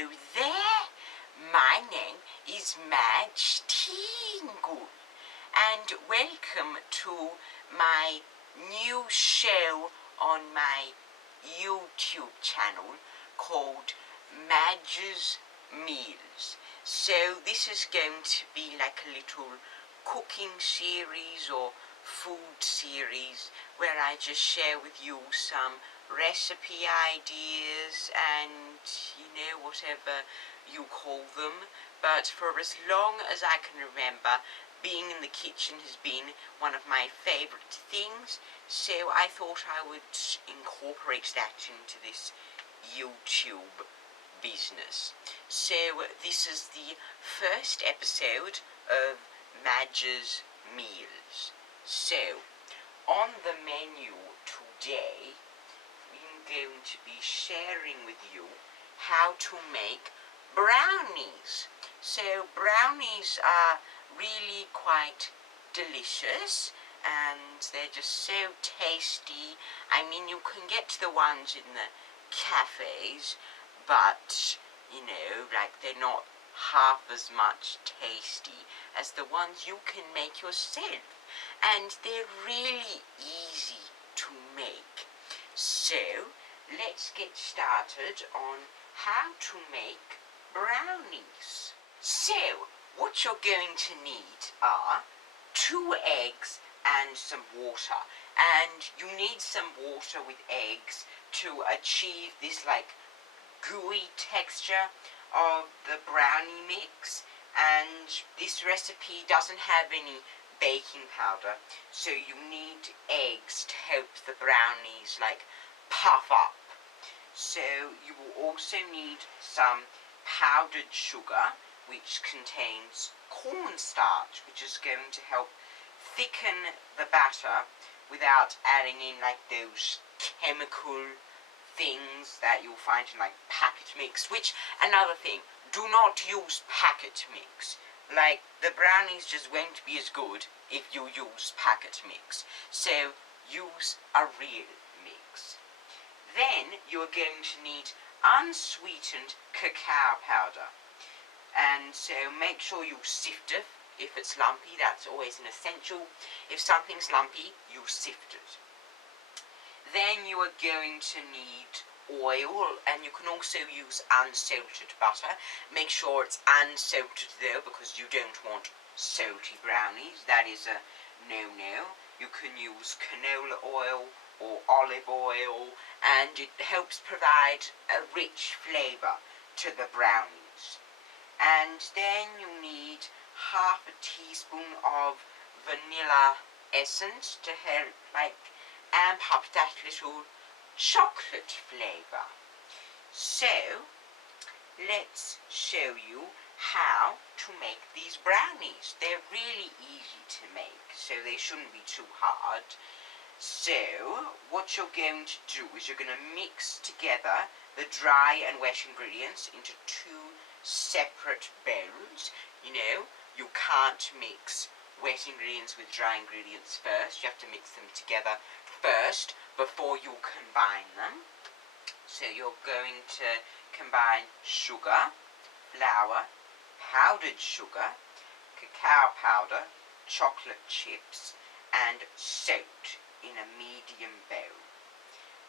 Hello there, my name is Madge Tingle, and welcome to my new show on my YouTube channel called Madge's Meals. So this is going to be like a little cooking series or food series where I just share with you some recipe ideas and, whatever you call them. But for as long as I can remember, being in the kitchen has been one of my favourite things, so I thought I would incorporate that into this YouTube business. So this is the first episode of Madge's Meals. So, on the menu today, I'm going to be sharing with you how to make brownies. So brownies are really quite delicious and they're just so tasty. I mean, you can get the ones in the cafes, but they're not half as much tasty as the ones you can make yourself, and they're really easy to make. So let's get started on how to make brownies. So what you're going to need are 2 eggs and some water, and you need some water with eggs to achieve this gooey texture of the brownie mix. And this recipe doesn't have any baking powder, so you need eggs to help the brownies puff up. So you will also need some powdered sugar, which contains cornstarch, which is going to help thicken the batter without adding in those chemical things that you'll find in packet mix. Which, another thing, do not use packet mix. The brownies just won't be as good if you use packet mix. So use a real mix. Then you're going to need unsweetened cacao powder, and so make sure you sift it. If it's lumpy, that's always an essential. If something's lumpy, you sift it. Then you are going to need oil, and you can also use unsalted butter. Make sure it's unsalted though, because you don't want salty brownies. That is a no-no. You can use canola oil or olive oil, and it helps provide a rich flavour to the brownies. And then you need half a teaspoon of vanilla essence to help amp up that little chocolate flavour. So let's show you how to make these brownies. They're really easy to make, so they shouldn't be too hard. So what you're going to do is you're going to mix together the dry and wet ingredients into 2 separate bowls. You can't mix wet ingredients with dry ingredients first. You have to mix them together first before you combine them. So you're going to combine sugar, flour, powdered sugar, cacao powder, chocolate chips, and salt in a medium bowl.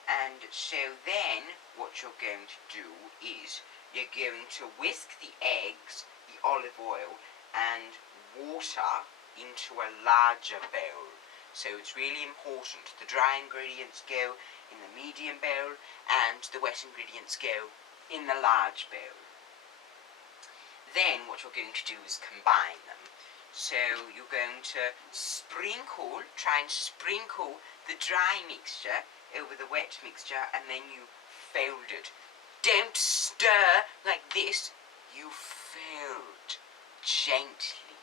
And so then what you're going to do is you're going to whisk the eggs, the olive oil, and water into a larger bowl. So it's really important the dry ingredients go in the medium bowl and the wet ingredients go in the large bowl. Then what you're going to do is combine them. So you're going to try and sprinkle the dry mixture over the wet mixture, and then you fold it. Don't stir like this. You fold gently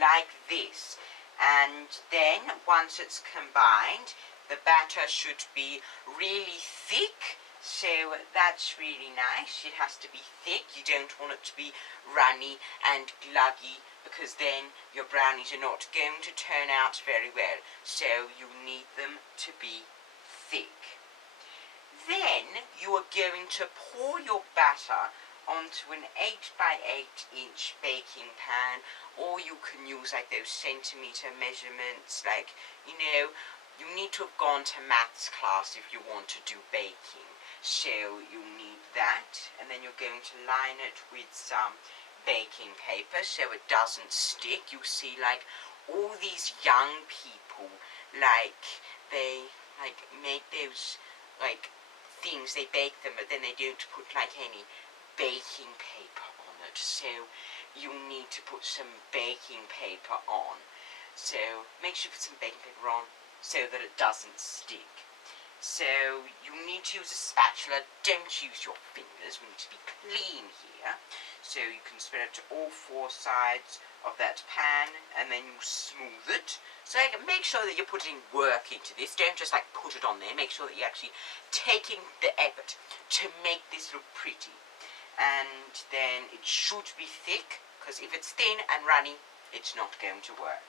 like this. And then once it's combined, the batter should be really thick. So that's really nice. It has to be thick. You don't want it to be runny and gluggy, because then your brownies are not going to turn out very well. So you need them to be thick. Then you are going to pour your batter onto an 8 by 8 inch baking pan, or you can use like those centimeter measurements, like, you know, you need to have gone to maths class if you want to do baking. So you need that, and then you're going to line it with some baking paper so it doesn't stick. You see, like, all these young people, like, they like make those like things, they bake them, but then they don't put like any baking paper on it. So you need to put some baking paper on. So make sure you put some baking paper on so that it doesn't stick. So you need to use a spatula. Don't use your fingers. We need to be clean here. So you can spread it to all 4 sides of that pan, and then you smooth it. So like, make sure that you're putting work into this. Don't just like put it on there. Make sure that you're actually taking the effort to make this look pretty. And then it should be thick, because if it's thin and runny, it's not going to work.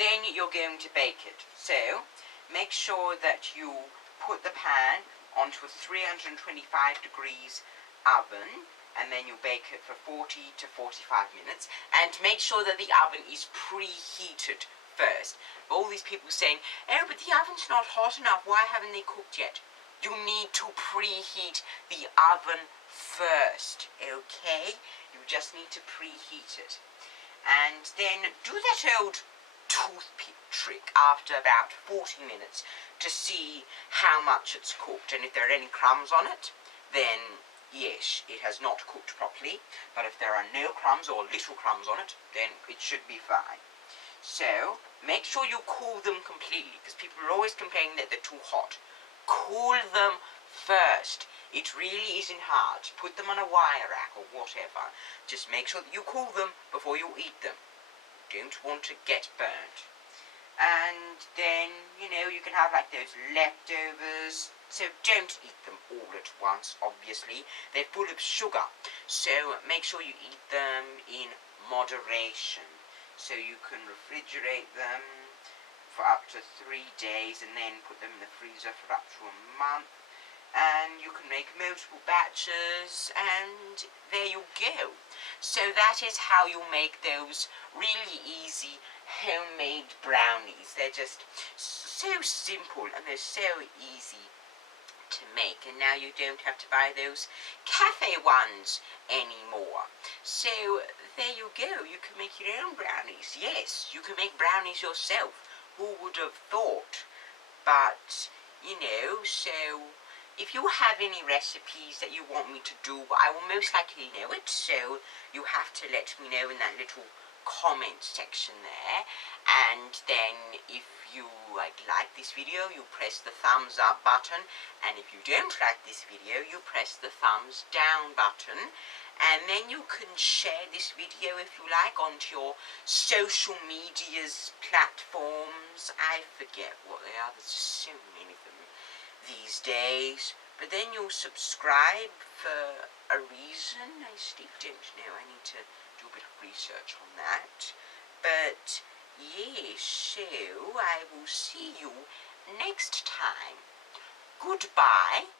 Then you're going to bake it. So make sure that you put the pan onto a 325 degrees oven, and then you bake it for 40 to 45 minutes. And make sure that the oven is preheated first. All these people saying, oh, but the oven's not hot enough, why haven't they cooked yet? You need to preheat the oven first, okay? You just need to preheat it. And then do that old toothpick trick after about 40 minutes to see how much it's cooked, and if there are any crumbs on it, then yes, it has not cooked properly. But if there are no crumbs or little crumbs on it, then it should be fine. So make sure you cool them completely, because people are always complaining that they're too hot. Cool them first. It really isn't hard. Put them on a wire rack or whatever. Just make sure that you cool them before you eat them. Don't want to get burnt. And then, you know, you can have like those leftovers. So don't eat them all at once, obviously. They're full of sugar. So make sure you eat them in moderation. So you can refrigerate them for up to 3 days and then put them in the freezer for up to a month. And you can make multiple batches, and there you go. So that is how you make those really easy homemade brownies. They're just so simple and they're so easy to make, and now you don't have to buy those cafe ones anymore. So there you go. You can make your own brownies. Yes, you can make brownies yourself. Who would have thought? But, you know, so if you have any recipes that you want me to do, I will most likely know it, so you have to let me know in that little comment section there. And then if you like this video, you press the thumbs up button, and if you don't like this video, you press the thumbs down button. And then you can share this video if you like onto your social medias platforms. I forget what they are, there's so many of them these days. But then you'll subscribe for a reason. I still don't know. I need to do a bit of research on that. But yes, so I will see you next time. Goodbye.